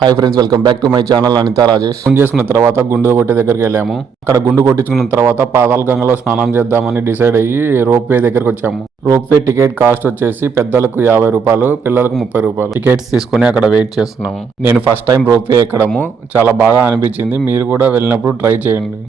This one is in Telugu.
Hi friends, welcome back to my channel Anita Rajesh. Phone చేసుకున్న తర్వాత గుండు కొట్టే దగ్గరికి వెళ్ళాము. అక్కడ గుండు కొట్టించుకున్న తర్వాత పాతాళ గంగలో స్నానం చేద్దామని డిసైడ్ అయ్యి రోప్ వే దగ్గరకు వచ్చాము. రోప్ వే టికెట్ కాస్ట్ వచ్చేసి పెద్దలకు 50 రూపాయలు, పిల్లలకు 30 రూపాయలు. టికెట్స్ తీసుకుని అక్కడ వెయిట్ చేస్తున్నాము. నేను ఫస్ట్ టైం రోప్ వే ఎక్కడము చాలా బాగా అనిపించింది. మీరు కూడా వెళ్ళినప్పుడు ట్రై చేయండి.